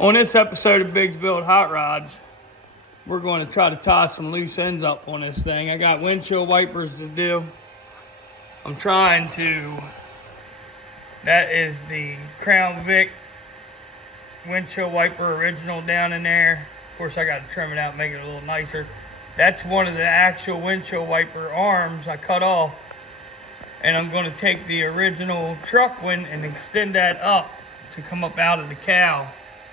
On this episode of Big's Build Hot Rods, we're going to try to tie some loose ends up on this thing. I got windshield wipers to do. I'm trying to, that is the Crown Vic windshield wiper original down in there. Of course, I got to trim it out and make it a little nicer. That's one of the actual windshield wiper arms I cut off. And I'm going to take the original truck one and extend that up to come up out of the cowl.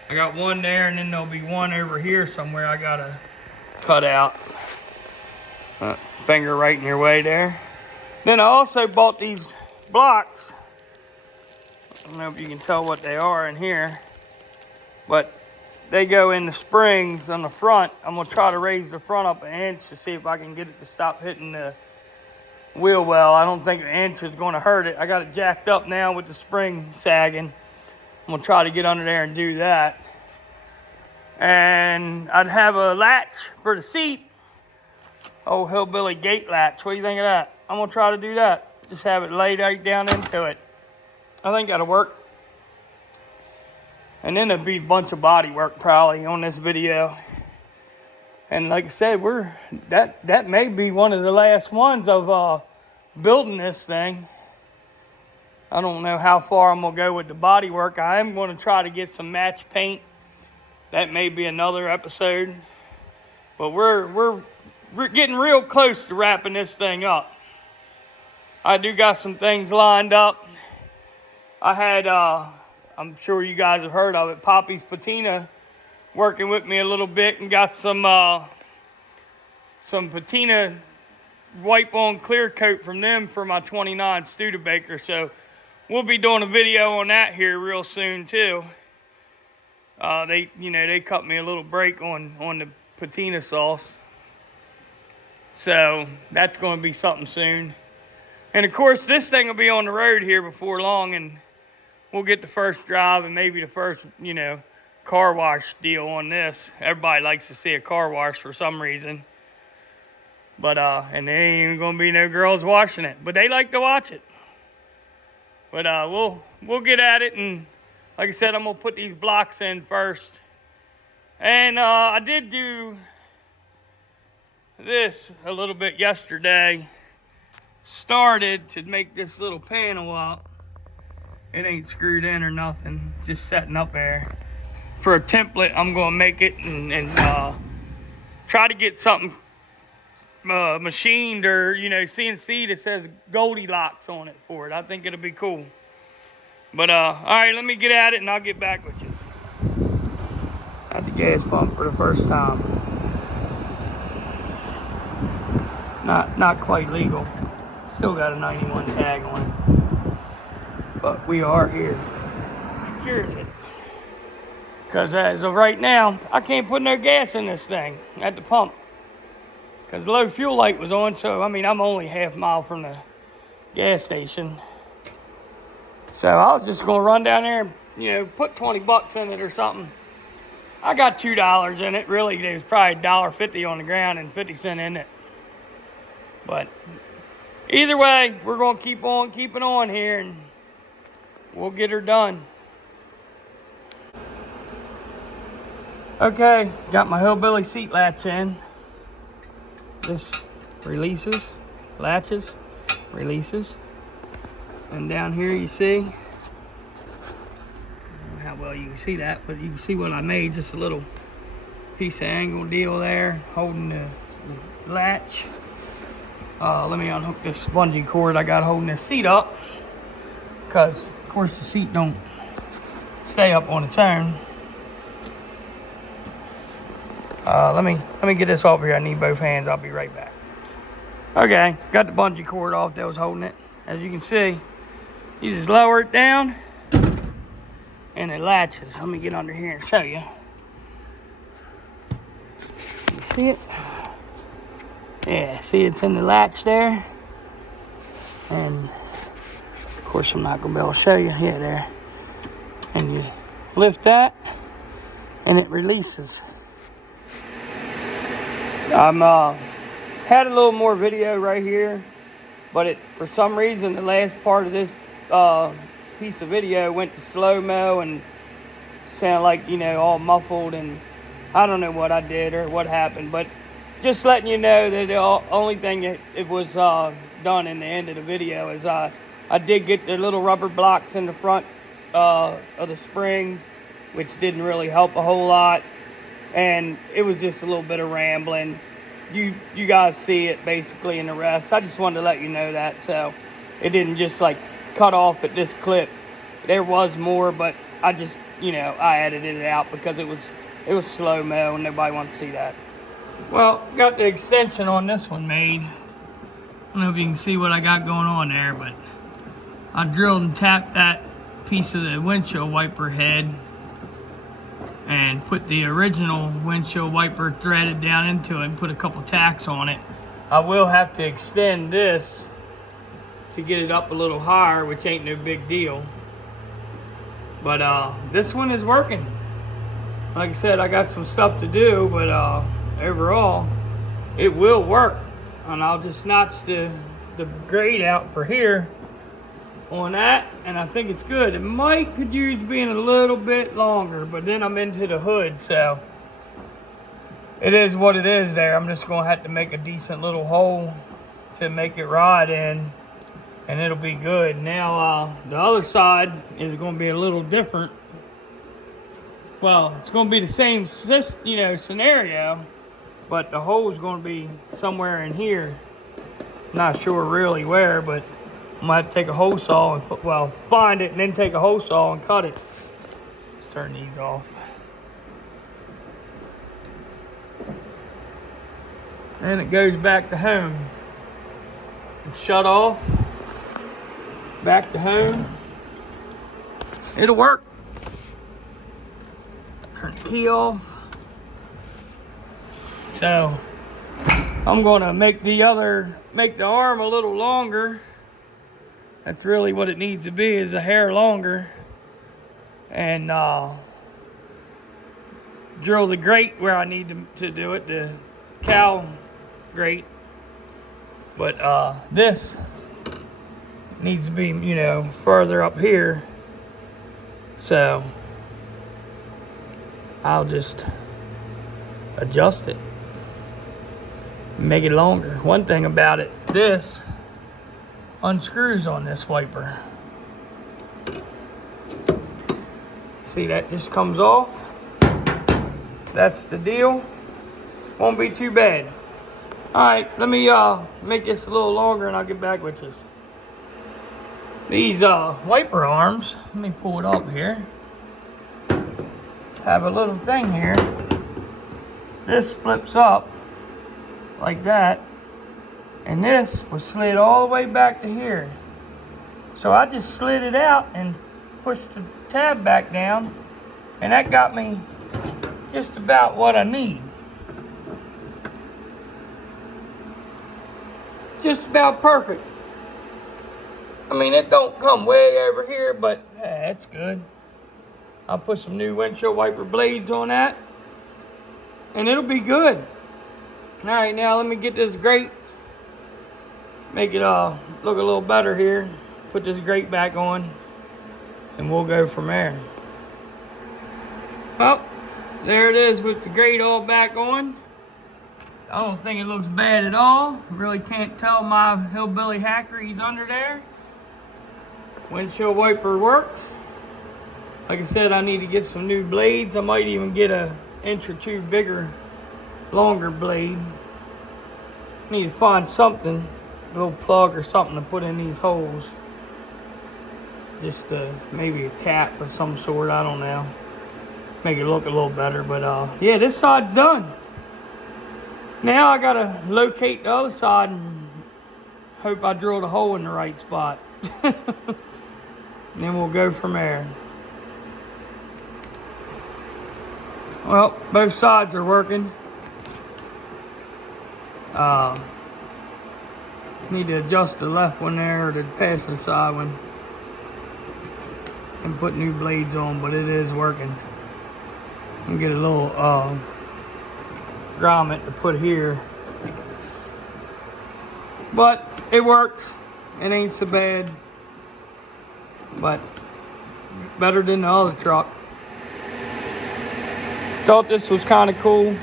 I got one there, and then there'll be one over here somewhere I gotta cut out. Finger right in your way there. Then I also bought these blocks. I don't know if you can tell what they are in here, but they go in the springs on the front. I'm gonna try to raise the front up an inch to see if I can get it to stop hitting the wheel well. I don't think an inch is gonna hurt it. I got it jacked up now with the spring sagging. I'm gonna try to get under there and do that. And I'd have a latch for the seat. Oh, hillbilly gate latch. What do you think of that? I'm gonna try to do that. Just have it laid right down into it. I think that'll work. And then there'll be a bunch of body work probably on this video. And like I said, that may be one of the last ones of building this thing. I don't know how far I'm gonna go with the body work. I am gonna try to get some match paint. That may be another episode. But we're getting real close to wrapping this thing up. I do got some things lined up. I had, I'm sure you guys have heard of it, Poppy's Patina working with me a little bit and got some patina wipe-on clear coat from them for my 29 Studebaker. So we'll be doing a video on that here real soon too. They cut me a little break on the patina sauce. So that's going to be something soon. And of course, this thing will be on the road here before long, and we'll get the first drive and maybe the first, car wash deal on this. Everybody likes to see a car wash for some reason. But, and there ain't even going to be no girls washing it. But they like to watch it. But we'll get at it, and like I said, I'm going to put these blocks in first. And I did do this a little bit yesterday. Started to make this little panel up. It ain't screwed in or nothing. Just setting up there. For a template, I'm going to make it and try to get something machined or, CNC that says Goldilocks on it for it. I think it'll be cool. But, all right, let me get at it and I'll get back with you. At the gas pump for the first time. Not quite legal. Still got a 91 tag on it. But we are here. Secures it. Because as of right now, I can't put no gas in this thing at the pump. Because the low fuel light was on, so, I'm only half a mile from the gas station. So I was just going to run down there and, put 20 bucks in it or something. I got $2 in it. Really, there's probably $1.50 on the ground and 50 cents in it. But either way, we're going to keep on keeping on here, and we'll get her done. Okay, got my hillbilly seat latch in. This releases, latches, releases. And down here you see, I don't know how well you can see that, but you can see what I made, just a little piece of angle deal there, holding the latch. Let me unhook this bungee cord I got holding this seat up, because of course the seat don't stay up on its own. Let me get this off here. I need both hands. I'll be right back. Okay, got the bungee cord off that was holding it. As you can see, you just lower it down and it latches. Let me get under here and show you. You see it? Yeah, see it's in the latch there. And of course I'm not gonna be able to show you. Yeah, there. And you lift that and it releases. Had a little more video right here, but for some reason the last part of this piece of video went to slow-mo, and sound like, you know, all muffled, and I don't know what I did or what happened, but just letting you know that the only thing that it was done in the end of the video is I did get the little rubber blocks in the front of the springs, which didn't really help a whole lot, and it was just a little bit of rambling. You guys see it basically in the rest. I just wanted to let you know that, so it didn't just like cut off at this clip. There was more, but I just, you know, I edited it out because it was slow-mo and nobody wants to see that. Well, got the extension on this one made. I don't know if you can see what I got going on there, but I drilled and tapped that piece of the windshield wiper head and put the original windshield wiper threaded down into it and put a couple tacks on it. I will have to extend this to get it up a little higher, which ain't no big deal. But this one is working. Like I said, I got some stuff to do, but overall, it will work. And I'll just notch the grade out for here on that, and I think it's good. It could use being a little bit longer, but then I'm into the hood, so it is what it is there. I'm just gonna have to make a decent little hole to make it ride in, and it'll be good. Now the other side is gonna be a little different. Well, it's gonna be the same, you know, scenario, but the hole is gonna be somewhere in here. Not sure really where, but I'm gonna have to take a hole saw and find it and then take a hole saw and cut it. Let's turn these off. And it goes back to home. It's shut off. Back to home. It'll work. Turn the key off. So I'm gonna make the arm a little longer. That's really what it needs to be, is a hair longer. And drill the grate where I need to do it, the cow grate. But this needs to be, you know, further up here. So I'll just adjust it, make it longer. One thing about it, this unscrews on this wiper. See, that just comes off. That's the deal. Won't be too bad. Alright, let me make this a little longer and I'll get back with you. These wiper arms, let me pull it up here, have a little thing here. This flips up like that, and this was slid all the way back to here. So I just slid it out and pushed the tab back down, and that got me just about what I need. Just about perfect. I mean, it don't come way over here, but hey, that's good. I'll put some new windshield wiper blades on that, and it'll be good. All right, now let me get this grate, make it look a little better here. Put this grate back on, and we'll go from there. Well, there it is with the grate all back on. I don't think it looks bad at all. Really can't tell my hillbilly hacker he's under there. Windshield wiper works. Like I said, I need to get some new blades. I might even get an inch or two bigger, longer blade. Need to find something, a little plug or something to put in these holes. Just maybe a cap of some sort, I don't know. Make it look a little better, but yeah, this side's done. Now I gotta locate the other side and hope I drilled a hole in the right spot. And then we'll go from there. Well, both sides are working. Need to adjust the left one there, or the passenger side one, and put new blades on, but it is working. And get a little grommet to put here. But it works. It ain't so bad. But better than the other truck. Thought this was kind of cool.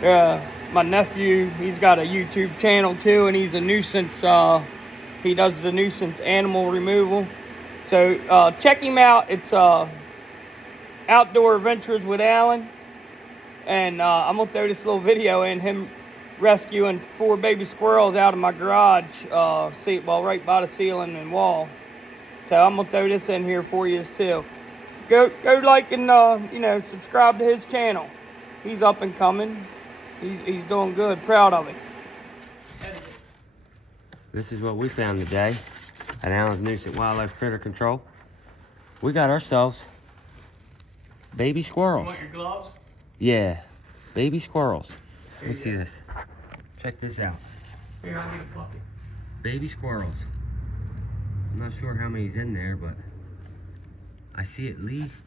My nephew, he's got a YouTube channel too, and he's a nuisance. He does the nuisance animal removal. So check him out. It's Outdoor Adventures with Alan. And I'm going to throw this little video in him rescuing 4 baby squirrels out of my garage, right by the ceiling and wall. So I'm going to throw this in here for you too. Go like and, subscribe to his channel. He's up and coming. He's doing good. Proud of him. This is what we found today at Alan's Nuisance Wildlife Critter Control. We got ourselves baby squirrels. You want your gloves? Yeah, baby squirrels. Let me see this. Check this out. Here, I'll get a bucket. Baby squirrels. I'm not sure how many's in there, but I see at least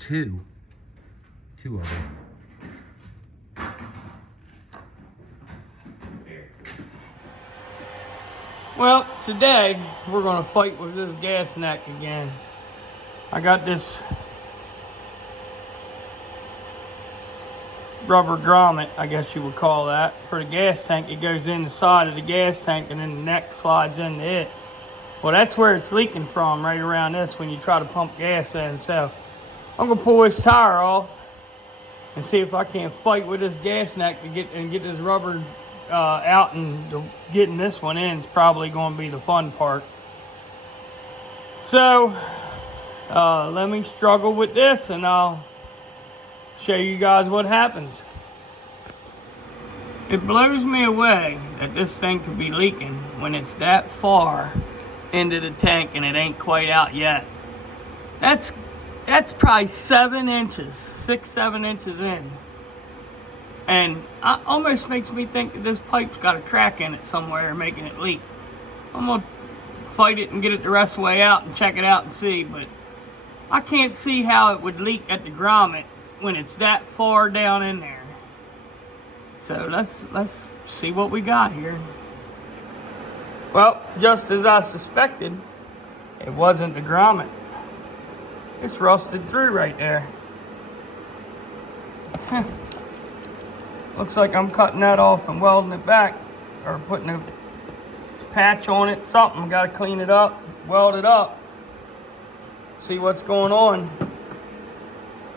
2 of them. Well, today we're gonna fight with this gas neck again. I got this rubber grommet, I guess you would call that, for the gas tank. It goes in the side of the gas tank and then the neck slides into it. Well, that's where it's leaking from, right around this when you try to pump gas in. So I'm gonna pull this tire off and see if I can't fight with this gas neck to get this rubber out, and getting this one in is probably going to be the fun part. So let me struggle with this and I'll show you guys what happens. It blows me away that this thing could be leaking when it's that far into the tank and it ain't quite out yet. That's probably 7 inches, 6-7 inches in. And it almost makes me think that this pipe's got a crack in it somewhere making it leak. I'm gonna fight it and get it the rest of the way out and check it out and see, but I can't see how it would leak at the grommet when it's that far down in there. So let's see what we got here. Well, just as I suspected, it wasn't the grommet. It's rusted through right there. Looks like I'm cutting that off and welding it back, or putting a patch on it, something. Gotta clean it up, weld it up, see what's going on.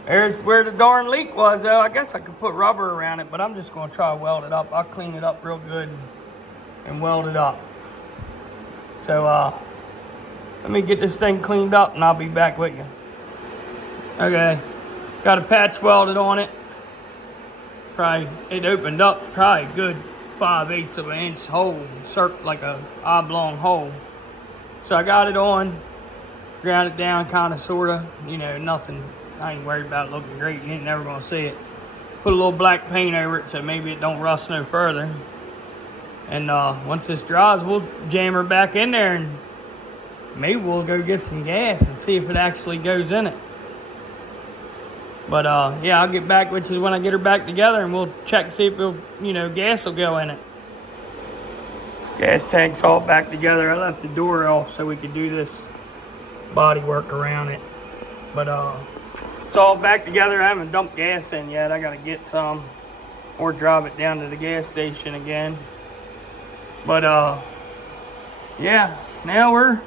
There's where the darn leak was, though. I guess I could put rubber around it, but I'm just gonna try to weld it up. I'll clean it up real good and weld it up. So let me get this thing cleaned up and I'll be back with you. Okay, got a patch welded on it. Probably, it opened up probably a good 5/8 of an inch hole, like a oblong hole. So I got it on, ground it down kind of, sort of, nothing. I ain't worried about it looking great. You ain't never gonna see it. Put a little black paint over it so maybe it don't rust no further. And once this dries, we'll jam her back in there and maybe we'll go get some gas and see if it actually goes in it. But yeah, I'll get back, which is when I get her back together, and we'll check, see if it'll, gas will go in it. Gas tank's all back together. I left the door off so we could do this body work around it. But it's all back together. I haven't dumped gas in yet. I gotta get some or drive it down to the gas station again. But yeah, now we're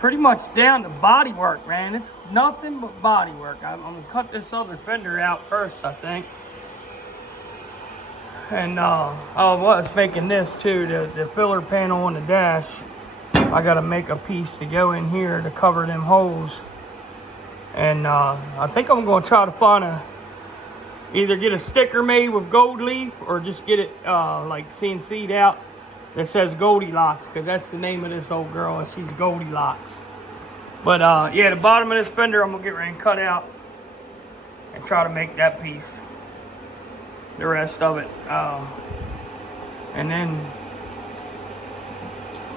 pretty much down to body work, man. It's nothing but body work. I'm gonna cut this other fender out first, I think. And I was making this too, the filler panel on the dash. I gotta make a piece to go in here to cover them holes. And I think I'm gonna try to find either get a sticker made with gold leaf or just get it like CNC'd out that says Goldilocks, because that's the name of this old girl, and she's Goldilocks. But yeah, the bottom of this fender I'm gonna get ready and cut out and try to make that piece, the rest of it. And then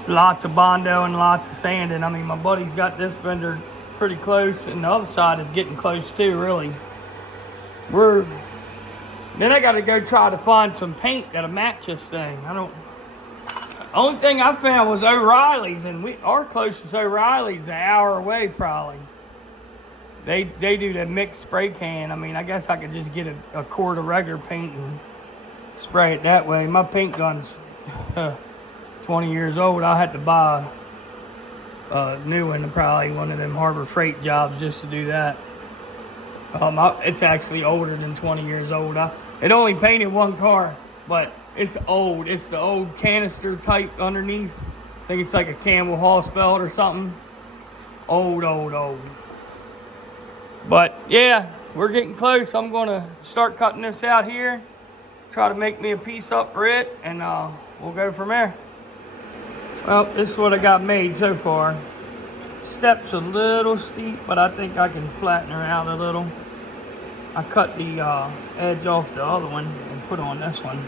lots of Bondo and lots of sanding. I mean, my buddy's got this fender pretty close, and the other side is getting close too, really. Then I gotta go try to find some paint that'll match this thing. Only thing I found was O'Reilly's, and our closest O'Reilly's an hour away probably. They do the mixed spray can. I mean, I guess I could just get a quart of regular paint and spray it that way. My paint gun's 20 years old. I had to buy a new one, probably one of them Harbor Freight jobs just to do that. It's actually older than 20 years old. It only painted one car, but it's old. It's the old canister type underneath. I think it's like a Campbell Hawes belt or something. Old. But yeah, we're getting close. I'm gonna start cutting this out here. Try to make me a piece up for it, and we'll go from there. Well, this is what I got made so far. Steps a little steep, but I think I can flatten her out a little. I cut the edge off the other one and put on this one.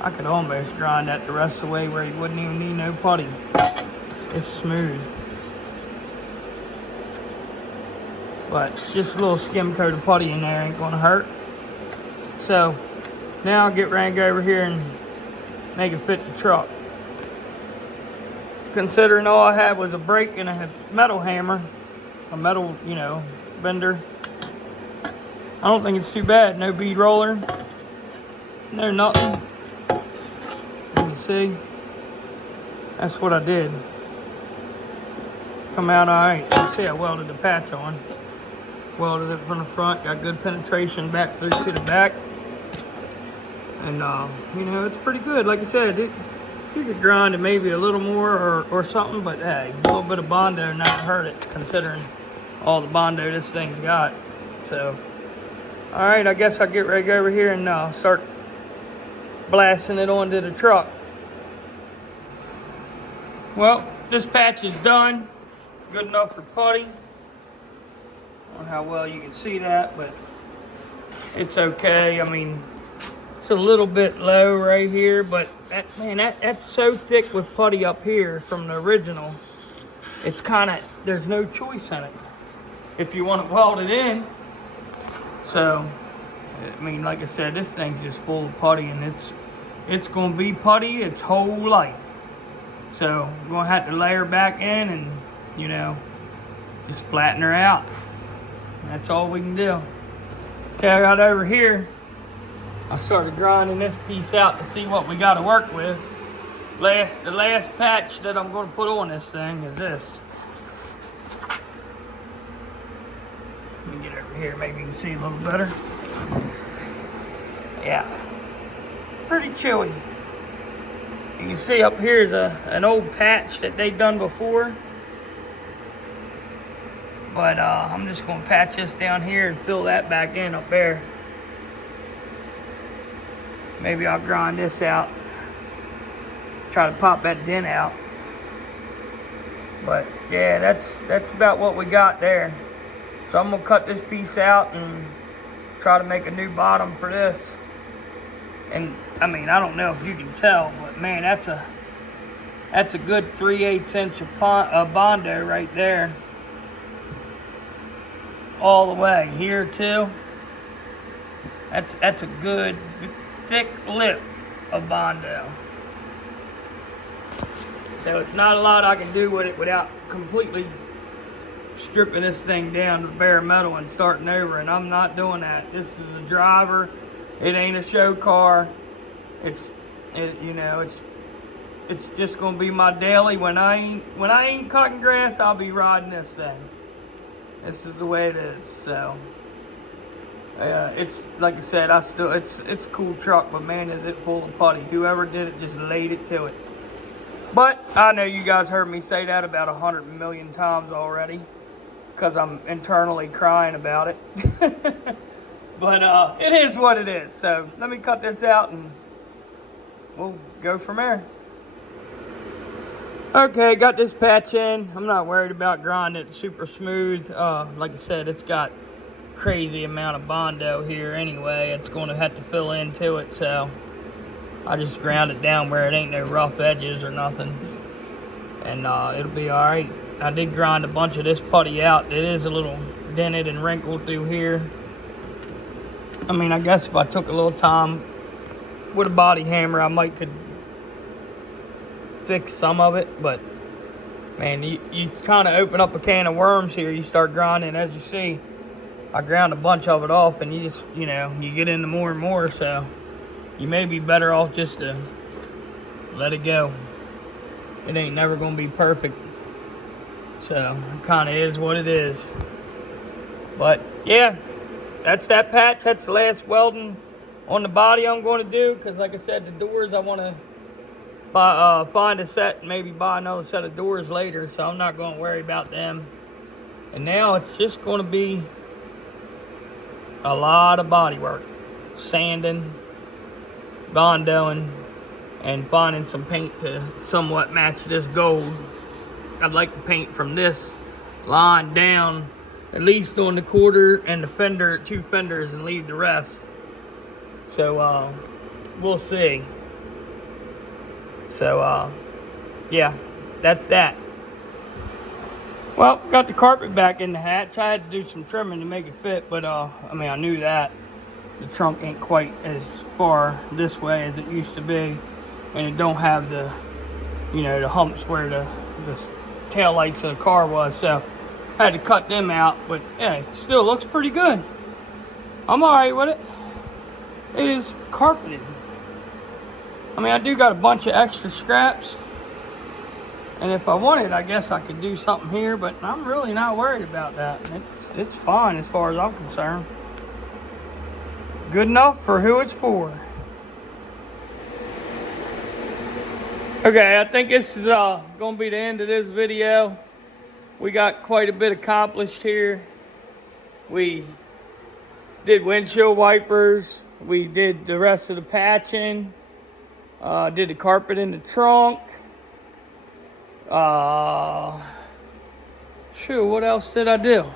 I could almost grind that the rest of the way where you wouldn't even need no putty. It's smooth. But just a little skim coat of putty in there ain't gonna hurt. So now I'll get ready to go over here and make it fit the truck. Considering all I had was a brake and a metal hammer, a metal, bender. I don't think it's too bad. No bead roller, no nothing. You can see, that's what I did. Come out all right. You see I welded the patch on. Welded it from the front, got good penetration back through to the back. And, it's pretty good. Like I said, you could grind it maybe a little more or something, but hey, a little bit of Bondo never hurt it, considering all the Bondo this thing's got. So, all right, I guess I'll get ready to go over here and start blasting it onto the truck. Well, this patch is done. Good enough for putty. I don't know how well you can see that, but it's okay. I mean, it's a little bit low right here, but that's so thick with putty up here from the original. It's there's no choice in it if you want to weld it in. So, I mean, like I said, this thing's just full of putty, and it's going to be putty its whole life. So, we're going to have to lay her back in and, just flatten her out. That's all we can do. Okay, I got over here. I started grinding this piece out to see what we got to work with. The last patch that I'm going to put on this thing is this. Let me get over here, maybe you can see a little better. Yeah, pretty chewy. You can see up here is an old patch that they've done before. But I'm just going to patch this down here and fill that back in up there. Maybe I'll grind this out. Try to pop that dent out. But yeah, that's about what we got there. So I'm going to cut this piece out and try to make a new bottom for this. And I mean, I don't know if you can tell, but man, that's a good 3/8 inch of Bondo right there. All the way here too. That's a good thick lip of Bondo. So it's not a lot I can do with it without completely stripping this thing down to bare metal and starting over, and I'm not doing that. This is a driver. It ain't a show car. It's just gonna be my daily. When I ain't cutting grass, I'll be riding this thing. This is the way it is. So it's like I said, it's a cool truck, but man, is it full of putty. Whoever did it just laid it to it. But I know you guys heard me say that about 100 million times already, because I'm internally crying about it. But it is what it is. So let me cut this out and we'll go from there. Okay, got this patch in. I'm not worried about grinding it super smooth. Like I said, it's got crazy amount of Bondo here anyway. It's going to have to fill into it, so I just ground it down where it ain't no rough edges or nothing, and it'll be all right. I did grind a bunch of this putty out. It is a little dented and wrinkled through here. I mean, I guess if I took a little time with a body hammer, I might could fix some of it, but Man, you kind of open up a can of worms here. You start grinding. As you see, I ground a bunch of it off, and you just, you know, you get into more and more. So you may be better off just to let it go. It ain't never gonna be perfect. So it kind of is what it is. But yeah, that's that patch. That's the last welding on the body I'm going to do. Because like I said, the doors I want to find a set and maybe buy another set of doors later. So I'm not going to worry about them. And now it's just going to be a lot of body work. Sanding, bondoing, and finding some paint to somewhat match this gold. I'd like to paint from this line down, at least on the quarter and the fender, 2 fenders, and leave the rest. So we'll see. So yeah, that's that. Well, got the carpet back in the hatch. I had to do some trimming to make it fit, but I mean, I knew that. The trunk ain't quite as far this way as it used to be, and it don't have the, you know, the humps where the tail lights of the car was. So I had to cut them out, but yeah, it still looks pretty good. I'm all right with it. It is carpeted. I mean, I do got a bunch of extra scraps, and if I wanted, I guess I could do something here, but I'm really not worried about that. It's fine as far as I'm concerned. Good enough for who it's for. Okay, I think this is gonna be the end of this video. We got quite a bit accomplished here. We did windshield wipers. We did the rest of the patching. Did the carpet in the trunk. Sure, what else did I do?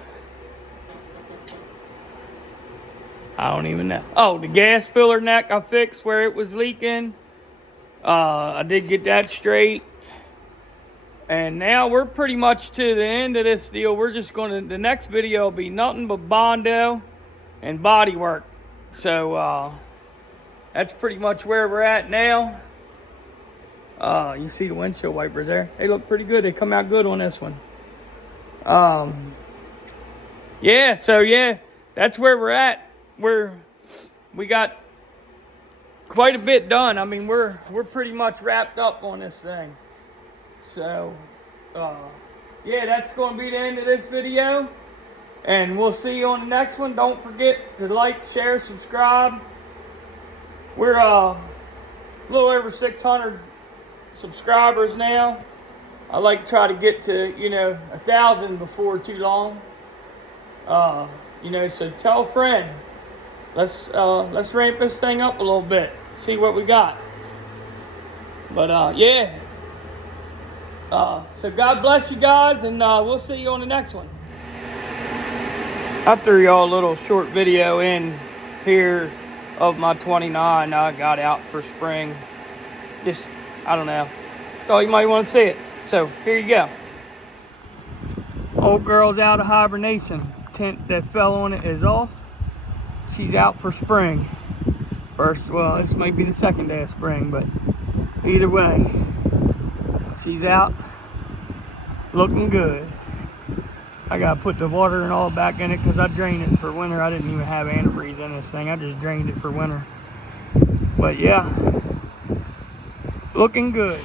I don't even know. Oh, the gas filler neck I fixed where it was leaking. I did get that straight. And now we're pretty much to the end of this deal. We're just gonna, the next video will be nothing but bondo and body work. So that's pretty much where we're at now. You see the windshield wipers there? They look pretty good. They come out good on this one. Yeah, so yeah, that's where we're at. We got quite a bit done. I mean, we're pretty much wrapped up on this thing. So, yeah, that's going to be the end of this video. And we'll see you on the next one. Don't forget to like, share, subscribe. We're a little over 600 subscribers now. I like to try to get to, you know, 1,000 before too long. You know, so tell a friend. Let's ramp this thing up a little bit. See what we got. But yeah. So God bless you guys, and we'll see you on the next one. I threw y'all a little short video in here of my 29 I got out for spring. Just, I don't know. Thought you might want to see it. So here you go. Old girl's out of hibernation. Tent that fell on it is off. She's out for spring. First, well, this might be the second day of spring, but either way, she's out looking good. I gotta put the water and all back in it because I drained it for winter. I didn't even have antifreeze in this thing. I just drained it for winter. But yeah, looking good.